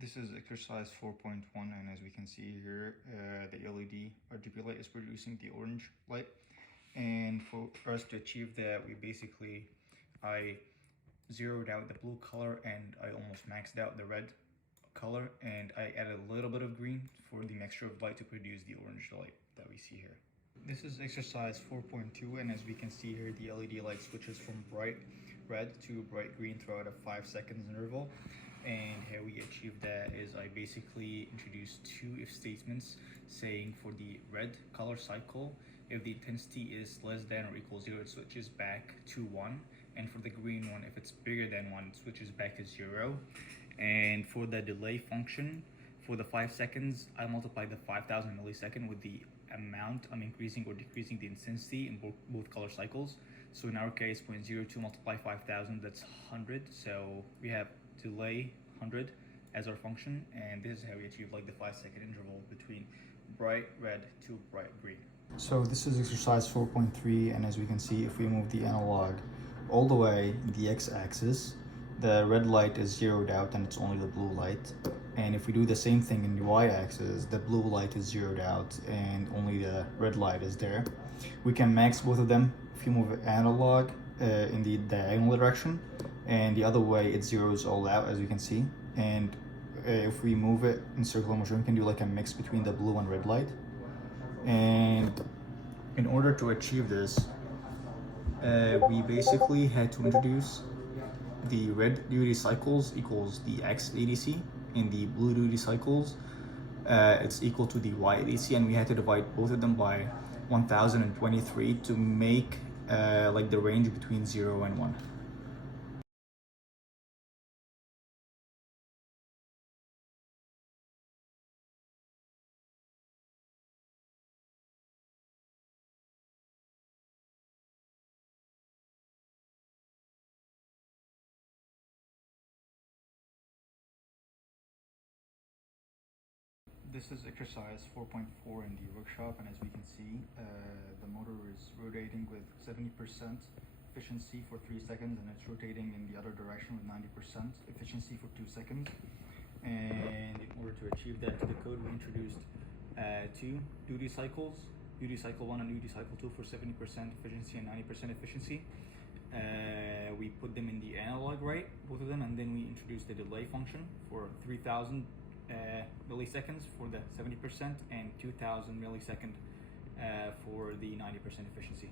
This is exercise 4.1, and as we can see here, the LED RGB light is producing the orange light. And for us to achieve that, I zeroed out the blue color and I almost maxed out the red color, and I added a little bit of green for the mixture of light to produce the orange light that we see here. This is exercise 4.2, and as we can see here, the LED light switches from bright red to bright green throughout a 5 seconds interval. And how we achieved that is I basically introduced two if statements saying for the red color cycle, if the intensity is less than or equal 0, it switches back to 1. And for the green one, if it's bigger than 1, it switches back to 0. And for the delay function, for the 5 seconds, I multiply the 5,000 millisecond with the amount I'm increasing or decreasing the intensity in both color cycles. So in our case, 0.02 multiply 5,000, that's 100. So we have delay 100 as our function, and this is how we achieve like the 5 second interval between bright red to bright green. So this is exercise 4.3, and as we can see, if we move the analog all the way the x-axis, the red light is zeroed out and it's only the blue light. And if we do the same thing in the y-axis, the blue light is zeroed out and only the red light is there. We can max both of them if you move analog in the diagonal direction, and the other way it zeroes all out, as you can see. And if we move it in circular motion, we can do like a mix between the blue and red light. And in order to achieve this, we basically had to introduce the red duty cycles equals the X ADC, and the blue duty cycles it's equal to the Y ADC, and we had to divide both of them by 1023 to make like the range between 0 and 1. This is exercise 4.4 in the workshop, and as we can see, the motor is rotating with 70% efficiency for 3 seconds, and it's rotating in the other direction with 90% efficiency for 2 seconds. And in order to achieve that to the code, we introduced two duty cycles, duty cycle 1 and duty cycle 2 for 70% efficiency and 90% efficiency. We put them in the analog, right, both of them, and then we introduced the delay function for 3,000 milliseconds for the 70% and 2,000 millisecond for the 90% efficiency.